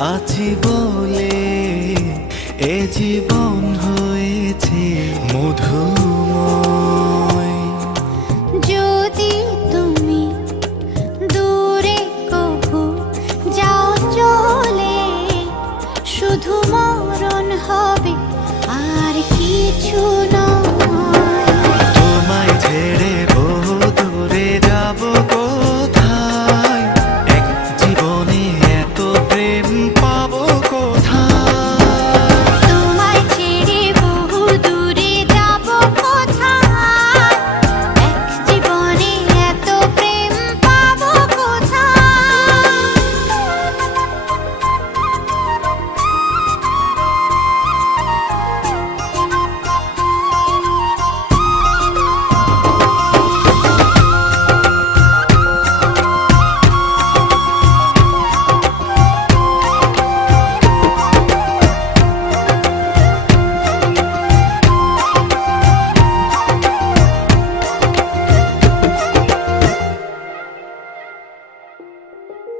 আছি বলে এ জীবন হয়েছে মধুময়। যদি তুমি দূরে কবু যাও চলে, শুধু মরণ হবে আর কিছু নয়। তোমায় ছেড়ে বহু দূরে যাব কোথায়, এক জীবনে এত প্রেম পাবো কোথায়। তোমায় ছেড়ে বহু দূরে যাব কোথায়, এক জীবনে এত প্রেম পাবো কোথায়।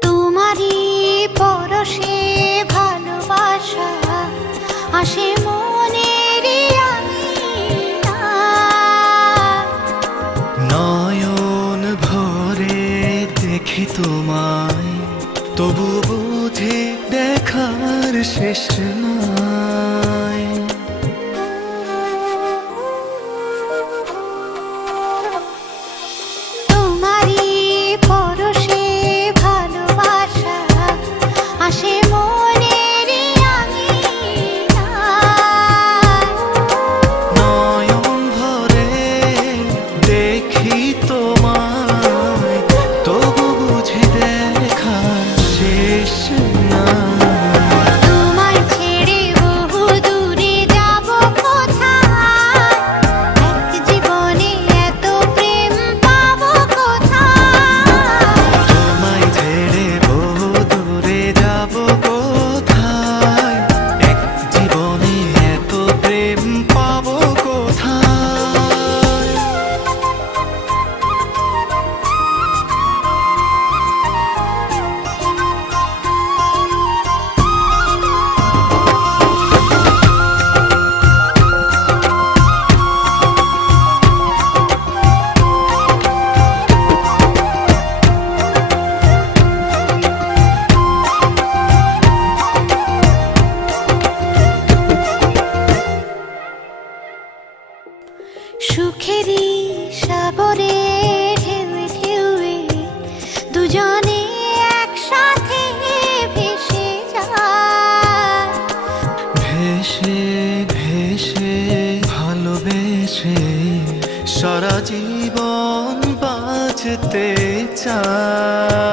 তোমারই পরশে ভালোবাসা আসে মনের নয়ন ভরে দেখি তোমায়, তবু বুঝি দেখার শেষ নাই। তোমারই পরশে ভালোবাসা আসে মনের নয়ন ভরে দেখি তোমায়, তবু বুঝি দেখার শেষ নাই। তোমায় ছেড়ে বহু দূরে যাব কোথায়, এক জীবনে এত প্রেম পাবো কোথায়। তোমায় ছেড়ে বহু দূরে যাব কোথায়, এক জীবনে এত প্রেম পাবো কোথায়। সুখেরই সাগরে ঢেউয়ে ঢেউয়ে দুজনে একসাথে ভেসে যায়। ভেসে ভেসে ভালোবেসে সারা জীবন বাঁচতে চাই।